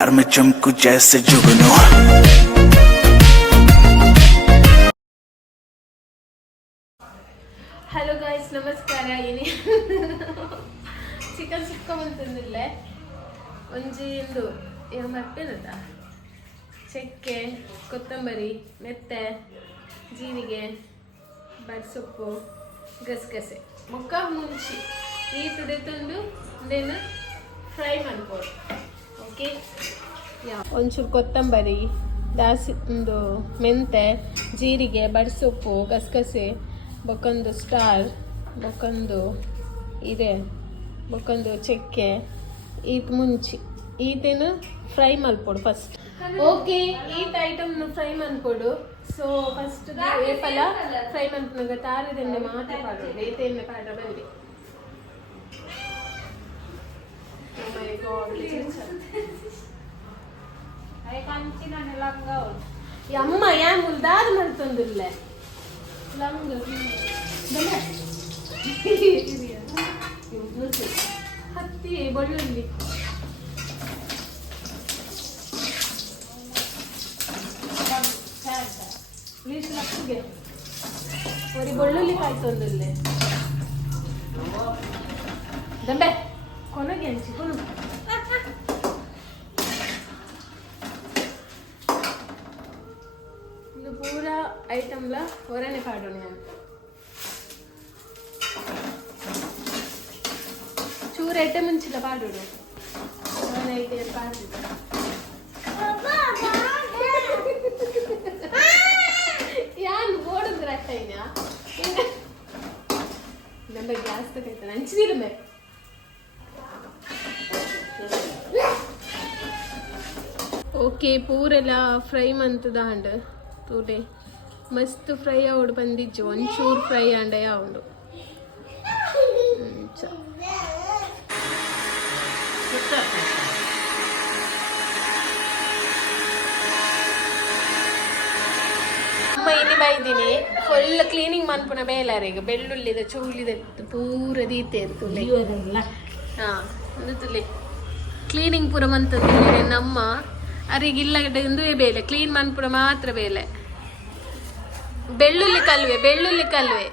प्यार में चमकू जैसे जुगनू ಹಲೋ ಗಾಯ್ಸ್ ನಮಸ್ಕಾರ ಏನಿ ಚಿಕನ್ ಸುಕ್ಕ ಬಂತಂದಿಲ್ಲ ಒಂಜಿ ಇಂದು ಏನು ಮತ್ತೇನದ ಚಕ್ಕೆ ಕೊತ್ತಂಬರಿ ಮೆತ್ತೆ ಜೀರಿಗೆ ಬಡ್ಸೊಪ್ಪು ಗಸಗಸೆ ಮುಖ ಮುಂಚಿ ಈ ತುಡೆ ತಂದು ದೆನ್ ಫ್ರೈ ಮಾಡ್ಬೋದು ಓಕೆ ಒಂಚೂರು ಕೊತ್ತಂಬರಿ, ದಾಸಿ, ಒಂದು ಮೆಂತೆ, ಜೀರಿಗೆ, ಬಡ್ಸೊಪ್ಪು, ಗಸಗಸೆ, ಬೊಕ್ಕೊಂದು ಸ್ಟಾರ್, ಬೊಕ್ಕೊಂದು ಇದೆ, ಬೊಕ್ಕೊಂದು ಚಕ್ಕೆ ಈತ್ ಮುಂಚಿ, ಈತೇನು ಫ್ರೈ ಮಲ್ಪೊಡು ಫಸ್ಟ್ ಓಕೆ ಈತ ಐಟಮ್ ಫ್ರೈ ಮಾಡ್ಕೊಡು. ಸೊ ಫಸ್ಟ್ ಏಪಲ, ಫ್ರೈ ಮಲ್ಪನಾಗ ತಾರದೆಣ್ಣೆ ಮಾತ್ರ ಪಾಡೋದು ಏತ ಎಣ್ಣೆ ಪಾಡ Oh my God, ಈ ಅಮ್ಮ ಯಾ ಮುಲ್ದಾದ ಮಾಡ್ತಂದಿಲ್ಲ ಲಂಗ ಹತ್ತಿ ಬೆಳ್ಳುಳ್ಳಿ. ಪ್ಲೀಸ್ ಲಕ್ಷ್ಮಿಗೆ ஒரு ಬೆಳ್ಳುಳ್ಳಿ ಕಾಯಿ ತಂದಿಲ್ಲ ದಂಬೆ. ಕೊನೆಗೆ ಹಂಚಿ ಕೊನು పెంచుకుని ఇది పూరా ఐటమ్ల ఒరనే కాడు ചൂരേട്ട് മുൻചില പാടുള്ളൂ അങ്ങനെയായിട്ട് പാടില്ല ഞാൻ ഓടുന്നില്ല കഴിഞ്ഞ നമ്മുടെ ഗ്യാസ് ഒക്കെ എത്തണം അഞ്ച് തീരുന്നേ ಓಕೆ ಪೂರೆಲ್ಲ ಫ್ರೈ ಮಂತದ ಹಂಡ ತೂಲೆ ಮಸ್ತ್ ಫ್ರೈ ಆವಡು ಬಂದಿಜ್ಜು. ಒಂಚೂರು ಫ್ರೈ ಆಂಡ ಯಾವುದು ಅಮ್ಮ ಇಲ್ಲಿ ಬೈದಿನಿ ಫುಲ್ ಕ್ಲೀನಿಂಗ್ ಮನ್ಪುನ ಬೇಲಾರಿಗೆ ಬೆಳ್ಳುಳ್ಳಿದ ಚೂಳಿದ ಪೂರ ದೀತೆ ತುಲೆ ಹಾ ತುಲೆ. ಕ್ಲೀನಿಂಗ್ ಪೂರ ಮಂತದಿಲ್ಲ ನಮ್ಮ ಅರಿಗಿಲ್ಲ ಎಂದು ಬೇಲೆ ಕ್ಲೀನ್ ಮನ್ಪುರ ಮಾತ್ರ ಬೇಲೆ. ಬೆಳ್ಳುಳ್ಳಿ ಕಲ್ವೆ ಬೆಳ್ಳುಳ್ಳಿ ಕಲ್ವೆ.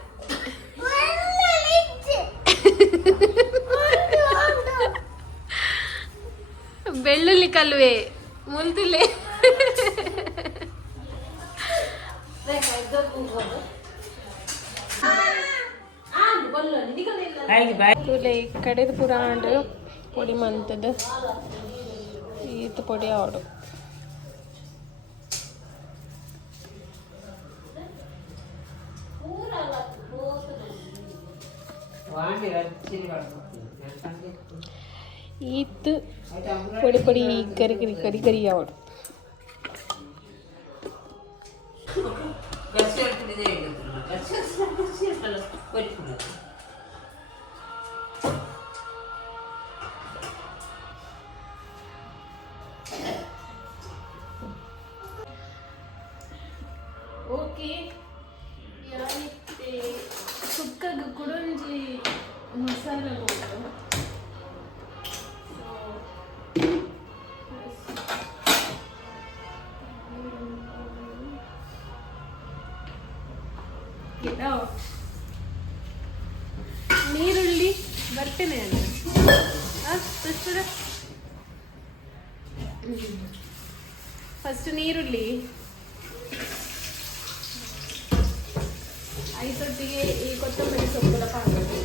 ಬೆಳ್ಳುಳ್ಳಿ ಕಲ್ವೆ ಮುಲ್ದುಲೆ ತುಲೆ ಕಡೆದು ಪುರ ಆಂಡು ಪೊಡಿ ಮಂತದ ಈತ ಪೊಡಿ ಆವಡು ಈತ್ ಪೊಡಿ ಪೊಡಿ ಕರಿ ಕರಿ ಕರಿ ಕರಿ ಆವಡು ನೀರುಳ್ಳಿ ಬರ್ತೇನೆ ಫಸ್ಟ್ ನೀರುಳ್ಳಿ. ಐದೊಟ್ಟಿಗೆ ಈ ಕೊತ್ತಂಬರಿ ಸೊಪ್ಪು ಹಾಕೋದು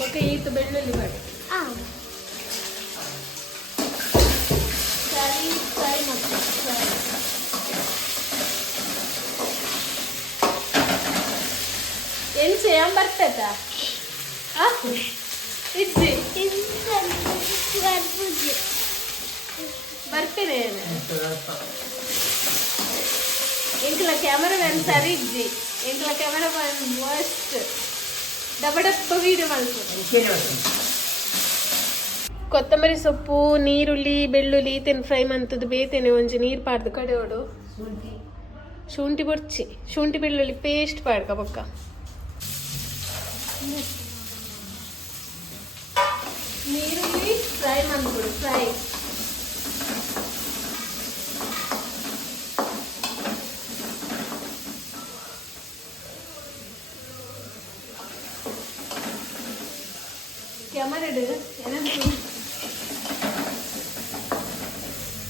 ಮತ್ತೆ ಈತು ಬೆಳ್ಳುಳ್ಳಿ ಮಾಡಿ. ಸರಿ ಫ್ರೈ ಮಾಡಿ ಫ್ರೈ ಎನ್ಸೆ ಬರ್ತದ ಇಜ್ಜಿ ಬರ್ತೇನೆ ಎಂಕಲ ಕ್ಯಾಮರಾಮನ್ ಸರಿ ಇಜ್ಜಿ ಎಂಕಲ ಕ್ಯಾಮರಾಮನ್ ಮಸ್ಟ್ ಡಬಡಪ್ಪ ವೀಡಿಯೋ ಮಾಡ್ಕೊಂಡು ಕೊತ್ತಂಬರಿ ಸೊಪ್ಪು ನೀರುಳ್ಳಿ ಬೆಳ್ಳುಳ್ಳಿ ತೆನ್ ಫ್ರೈ ಮಂತದ್ದು ಬೇತೇನೆ ಒಂಜಿ ನೀರು ಪಾಡ್ದು ಕಡೆಯೋಡು ಶುಂಠಿ ಬೊರ್ಚಿ ಶುಂಠಿ ಬೆಳ್ಳುಳ್ಳಿ ಪೇಸ್ಟ್ ಪಾಡ್ಕ ಪಕ್ಕ ನೀರುಳ್ಳಿ ಫ್ರೈ ಮಾಡ್ಬಿಡು ಫ್ರೈ ಕ್ಯಾಮರಾ ಇಡು ಏನಂತ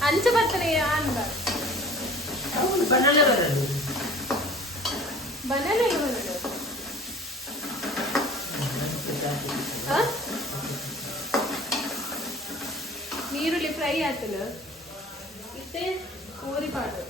ಅಂಚ ಬರ್ತಾನೆ ಅನ್ಬ ಅವನು ಬನ್ನಲೆ ಬರಲು ಬನಾನ ಇವನು ಆ? ನೀರುಳ್ಳಿ ಫ್ರೈ ಆತನ ಇತ್ತೆ ಕೋರಿ ಪಾಡು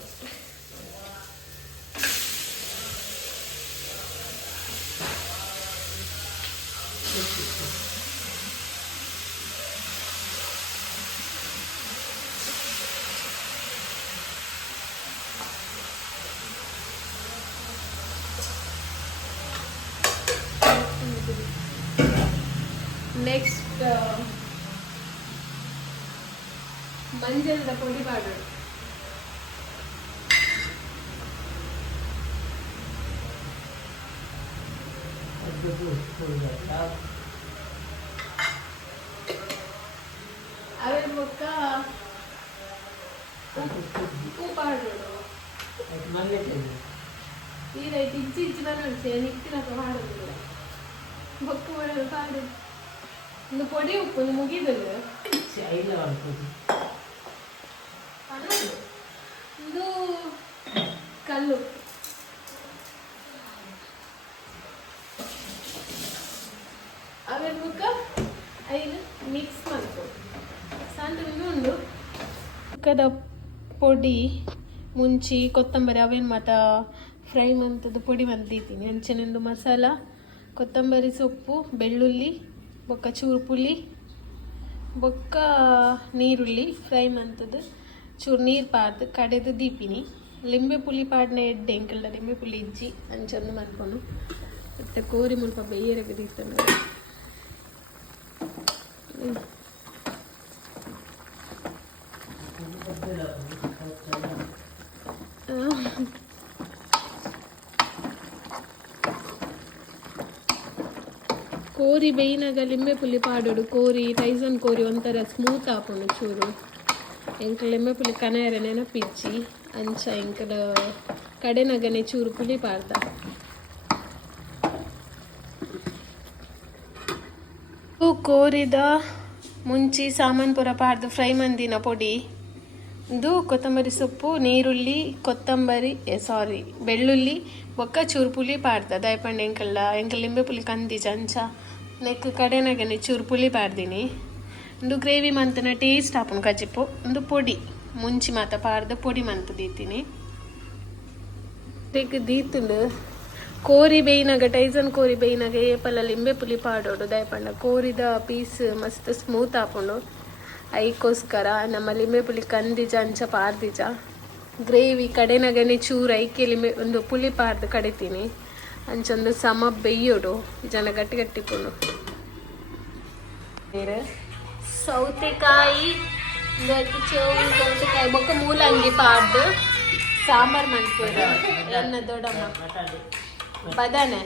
ನೆಕ್ಸ್ಟ್ ಮಂಜಳದ ಪುಡಿ ಮಾಡೋಣ ಅವೇ ಮುಕ್ಕ ಉಪ್ಪು ಪಾಡೋಣ ಮಲ್ಲೆ ಈ ರೈಟ್ ಇಜ್ಜಿ ಇಜ್ಜಿ ಬರೋಣ ನಿಕ್ಕಿನಕ ಮಾಡೋದಿಲ್ಲ ಬೊಕ್ಕು ಮಾಡೋದು ಪಾಡು ಒಂದು ಪೊಡಿ ಉಪ್ಪು ಒಂದು ಮುಗಿದಲ್ಲ ಐಲ ಮಾಡ್ಬೋದು ಇದು ಕಲ್ಲು. ಮುಖ, ಐದು ಮಿಕ್ಸ್ ಮಾಡ್ಕೊ. ಸಾಂದ್ರ ಉಂಡು. ಮುಖದ ಪೊಡಿ, ಮುಂಚಿ, ಕೊತ್ತಂಬರಿ, ಅವೇನು ಮಾತ ಫ್ರೈ ಮಂತದ್ದು ಪೊಡಿ ಮಂತಿದ್ದೀನಿ ಅಂಚೆನೆಂದು ಮಸಾಲ, ಕೊತ್ತಂಬರಿ ಸೊಪ್ಪು, ಬೆಳ್ಳುಳ್ಳಿ, ಬೊಕ್ಕ ಚೂರು ಪುಳಿ ಬೊಕ್ಕ ನೀರುಳ್ಳಿ, ಫ್ರೈ ಮಂತದ್ದು ಚೂರು ನೀರು ಪಾರ್ದು ಕಡೆದು ದೀಪಿನಿ ಲಿಂಬೆ ಪುಳಿ ಪಾಡ್ನ ಎಡ್ಡೆ ಎಂಕಲ್ಡ ಲಿಂಬೆ ಪುಳಿ ಇಜ್ಜಿ ಅಂಚಂದು ಮಾಡ್ಕೊಂಡು ಮತ್ತೆ ಕೋರಿ ಮುಲ್ಪ ಬೇಯರೆಗೆ ದೀತಂಡ ಕೋರಿ ಬೇಯಿನಾಗ ಲಿಂಬೆ ಪುಳಿ ಪಾಡೋಡು ಕೋರಿ ಟೈಸನ್ ಕೋರಿ ಒಂಥರ ಸ್ಮೂತ್ ಹಾಕೊಂಡು ಚೂರು ಎಂಕ ಲಿಂಬೆ ಪುಳಿ ಕನೆಯರ ನೆನಪಿಚ್ಚಿ ಅಂಚ ಎಂಕಲ ಕಡೆನಗನೆ ಚೂರು ಪುಳಿ ಪಾಡ್ದ ಉ ಕೋರಿದ ಮುಂಚಿ ಸಾಮಾನು ಪುರ ಪಾಡ್ದು ಫ್ರೈ ಮಂದಿನ ಪೊಡಿ ಇದು ಕೊತ್ತಂಬರಿ ಸೊಪ್ಪು ನೀರುಳ್ಳಿ ಕೊತ್ತಂಬರಿ ಸಾರಿ ಬೆಳ್ಳುಳ್ಳಿ ಬೊಕ್ಕ ಚೂರು ಪುಳಿ ಪಾಡ್ದ ದಯಪಂಡು ಎಂಕಲ್ಲ ಎಂಕಲ್ ಲಿಂಬೆ ಪುಳಿ ಕಂದಿ ಚಂಚ ನೆಕ್ ಕಡೆನಾಗನೆ ಚೂರು ಪುಳಿ ಪಾಡ್ದಿನಿ ಒಂದು ಗ್ರೇವಿ ಮಂತನ ಟೇಸ್ಟ್ ಆಪುಂಡು ಕಜಿಪ್ಪು ಒಂದು ಪೊಡಿ. ಮುಂಚಿ ಮಾತ ಪಾರ್ದ ಪೊಡಿ ಮಂತ್ ದೀತೀನಿ ತೆಗ್ ದೀತುಂಡು. ಕೋರಿ ಬೇಯಿನಾಗ ಟೈಸನ್ ಕೋರಿ ಬೇಯಿನಾಗ ಏಪಲ ಲಿಂಬೆ ಪುಲಿ ಪಾಡೋಡು ದಯಪಂಡ ಕೋರಿದ ಪೀಸ್ ಮಸ್ತ್ ಸ್ಮೂತ್ ಆಪುಂಡು. ಐಕೋಸ್ಕರ ನಮ್ಮ ಲಿಂಬೆ ಪುಲಿ ಕಂದಿಜ ಅಂಚ ಪಾರ್ದಿಜ ಗ್ರೇವಿ ಕಡೆನಾಗನೆ ಚೂರು ಐಕೆ ಲಿಂಬೆ ಒಂದು ಪುಲಿ ಪಾರ್ದು ಕಡಿತೀನಿ. ಅಂಚೊಂದು ಸಮ ಬೇಯೋಡು ಜನ ಗಟ್ಟಿ ಗಟ್ಟಿ ಪುಂಡು. ಸೌತೆಕಾಯಿ ಚೌಳಿ, ಸೌತೆಕಾಯಿ ಬೊಕ್ಕ ಮೂಲಂಗಿ ಪಾಡ್ದು, ಸಾಂಬಾರ್ ಮನ್ಪುರ ಎನ್ನ ದೊಡ್ಡಮ್ಮ. ಬದನೆ.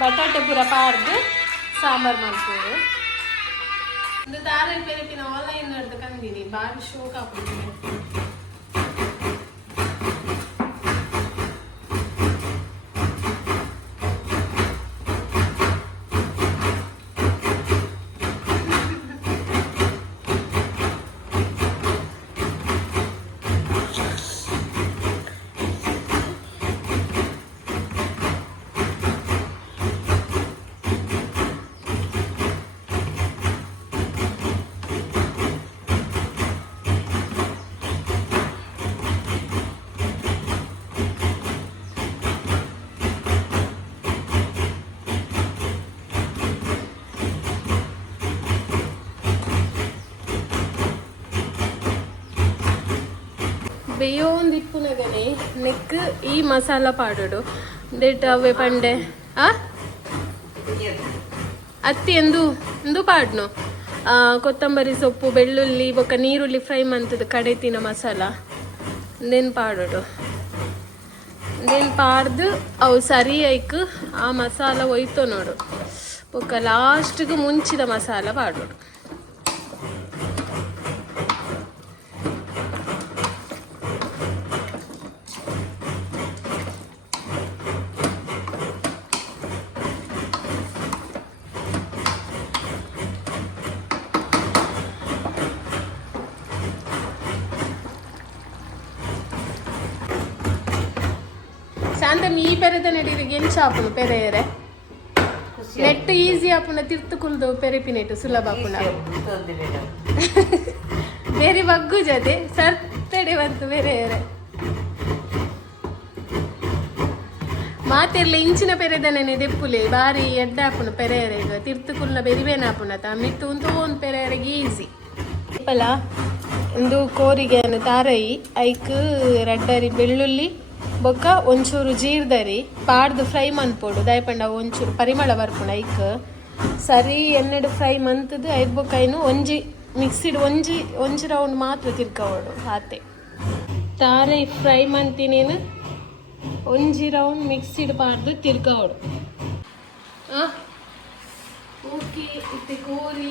ಬಟಾಟೆ ಪೂರ ಪಾಡ್ದು, ಸಾಂಬಾರ್ ಮಾಡ್ಬೋದು ಒಂದು ದಾರ ಪೆರಪಿನ ಆನ್ಲೈನ್ ನಡೆದು ಕಂದಿನಿ ಬಾರಿ ಶೋಕ ಹಾಕ್ಬಿಟ್ಟಿದೆ ಇಪ್ಪುನಗನೆ ನೆಕ್ ಈ ಮಸಾಲ ಪಾಡೋಡು. ದೇಟ್ ಅವೆ ಪಂಡೆ ಆ? ಅತ್ತಿ ಎಂದು ಎಂದು ಪಾಡ್ನು. ಕೊತ್ತಂಬರಿ ಸೊಪ್ಪು, ಬೆಳ್ಳುಳ್ಳಿ, ಬೊಕ್ಕ ನೀರುಳ್ಳಿ ಫ್ರೈ ಮಂತದ ಕಡೆತಿನ ಮಸಾಲ. ನೆನ್ ಪಾಡೋಡು. ದೆನ್ ಪಾಡ್ದು ಅವು ಸರಿ ಐಕ್, ಆ ಮಸಾಲ ಒಯ್ತು ನೋಡು. ಬೊಕ್ಕ ಲಾಸ್ಟ್ಗೆ ಮುಂಚಿದ ಮಸಾಲ ಪಾಡೋಡು ಶಾಂತಮ್ ಈ ಪೆರೆದ ನಡೀರಿಗೆ ಏನು ಶಾಪುನು ಪೆರೆಯರೆ ನೆಟ್ ಈಸಿ ಆಪುನ ತಿರ್ತು ಕುಲ್ದು ಪೆರೆಪಿನೆಟ್ ಸುಲಭ ಆಪುನ ಬೇರೆ ಬಗ್ಗು ಜತೆ ಸರ್ತಡೆ ಬಂತು ಬೇರೆ ಮಾತೆರ್ಲ ಇಂಚಿನ ಪೆರೆದನೆ ದೆಪ್ಪುಲೆ ಬಾರಿ ಎಡ್ಡ ಆಪುನ ಪೆರೆಯರೆಗ ತಿರ್ತು ಕುಲ್ನ ಬೆರಿಬೇನ ಆಪುನ ತ ಮಿತ್ತು ಉಂತು ಒಂದು ಪೆರೆಯರೆಗೆ ಈಸಿ ಪಲ ಒಂದು ಕೋರಿಗೆ ತಾರೈ ಐಕ್ ರಡ್ಡರಿ ಬೆಳ್ಳುಳ್ಳಿ ಬೊಕ್ಕ ಒಂಚೂರು ಜೀರ್ದರಿ, ಪಾಡ್ದು ಫ್ರೈ ಮನ್ಪೋಡು. ದಯಪಂಡ ಒಂಚೂರು ಪರಿಮಳ ಬರ್ಪುಣ ಐಕ್. ಸರಿ ಎಣ್ಣೆಡು ಫ್ರೈ ಮಂತದ್ದು ಐದು ಬೊಕ್ಕ ಐನು ಒಂಜಿ, ಮಿಕ್ಸಿಡ್ ಒಂಜಿ ಒಂಜಿ ರೌಂಡ್ ಮಾತ್ರ ತಿರ್ಕೋಡು ಹಾತೆ. ತಾರೆ ಫ್ರೈ ಮಂತಿನೇನು ಒಂಜಿ ರೌಂಡ್ ಮಿಕ್ಸಿಡ್ ಪಾಡ್ದು ತಿರ್ಕವೋಡು. ಓಕೆ ಇತ್ತೆ ಕೋರಿ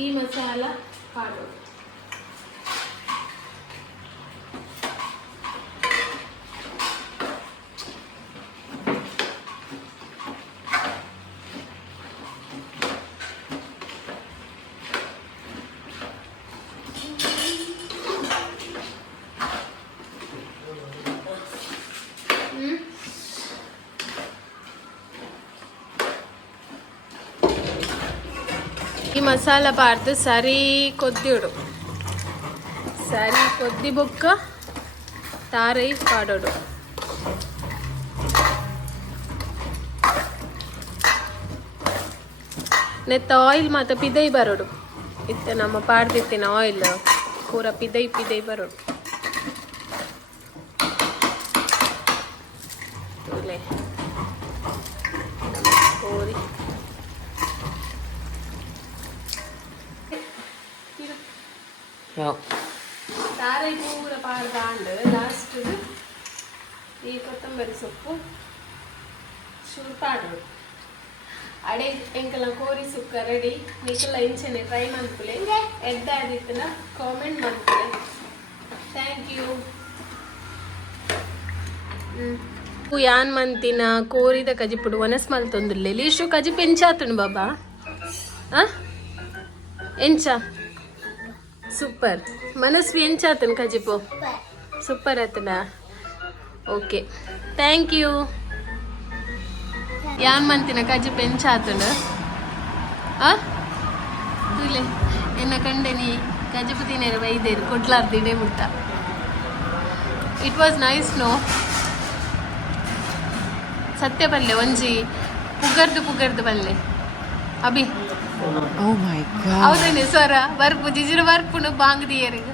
ಈ ಮಸಾಲ ಹಾಡೋದು ಮಸಾಲ ಪಾಡ್ದು ಸರಿ ಕೊದ್ದಿಡು ಸರಿ ಕೊದ್ದಿ ಬೊಕ್ಕ, ತಾರೈ ಪಾಡೋಡು. ನೆತ್ತ ಆಯಿಲ್ ಮಾತ್ರ ಪಿದೈ ಬರೋಡು. ಇತ್ತ ನಮ್ಮ ಪಾಡ್ದಿತ್ತಿನ ಆಯಿಲ್ ಪೂರ ಪಿದೈ ಪಿದೈ ಬರೋಡು ತೂಲೆ ಕೋರಿ ತಾರೈ ಪೂರ ಪಾಡ್ದಾಂಡ್ ಲಾಸ್ಟ್ ಈ ಕೊತ್ತಂಬರಿ ಸೊಪ್ಪು ಶೂರ್ ಪಾಡೋಡು ಅಡೆ ಎಂಕಲ ಕೋರಿ ಸುಕ್ಕ ರೆಡಿ ನಿಕಲ ಇಂಚನೆ ಟ್ರೈ ಮಾಡ್ಕೊಲೆ ಎದ್ದಾದಿತ್ತನ ಕಾಮೆಂಟ್ ಮಾಡ್ಕೊಲೆ ಥ್ಯಾಂಕ್ ಯು ಯಾನ್ ಮಂತಿನ ಕೋರಿದ ಕಜಿಪುಡು ಒನಸ್ ಮಲ್ತೊಂದುಲ್ಲೆ ಲೀಶು ಕಜಿ ಪೆಂಚಾತುಂಡು ಬಾಬಾ. ಆ? ಎಂಚ? ಸೂಪರ್ ಮನಸ್ವಿ ಎಂಚಾತನ್ ಕಜಿಪು ಸೂಪರ್ ಆತನ ಓಕೆ ಥ್ಯಾಂಕ್ ಯು ಯಾನ್ ಮಂತಿನ ಕಜಿ ಎಂಚಾತನ ಆ ತುಲೆ ಎನ್ನ ಕಂಡೆನಿ ಕಜಪತಿನೇರ ವೈದ್ಯರು ಇಡೇ ಮುಟ್ಟ ಇಟ್ ವಾಸ್ ನೈಸ್ ನೋ ಸತ್ಯ ಬಲ್ಲೆ ಒಂಜಿ ಪುಗರ್ದು ಪುಗರ್ದು ಬಲ್ಲೆ ಅಭಿ Oh my god. ಹೌದೇನೆ ಸ್ವರ? ಬರ್ಪು ಜಿಜಿರು ಬರ್ಪುನು ಬಾಂಗ್ದಿಯರಿಗೆ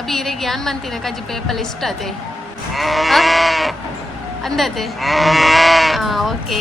ಅಭಿ ಇರೆ ಯಾನ್ ಮಂತಿನ ಕಜಿ ಪೇಪಲ್ ಇಷ್ಟ ಅತೆ ಅಂದತೆ? ಹಾ. ಓಕೆ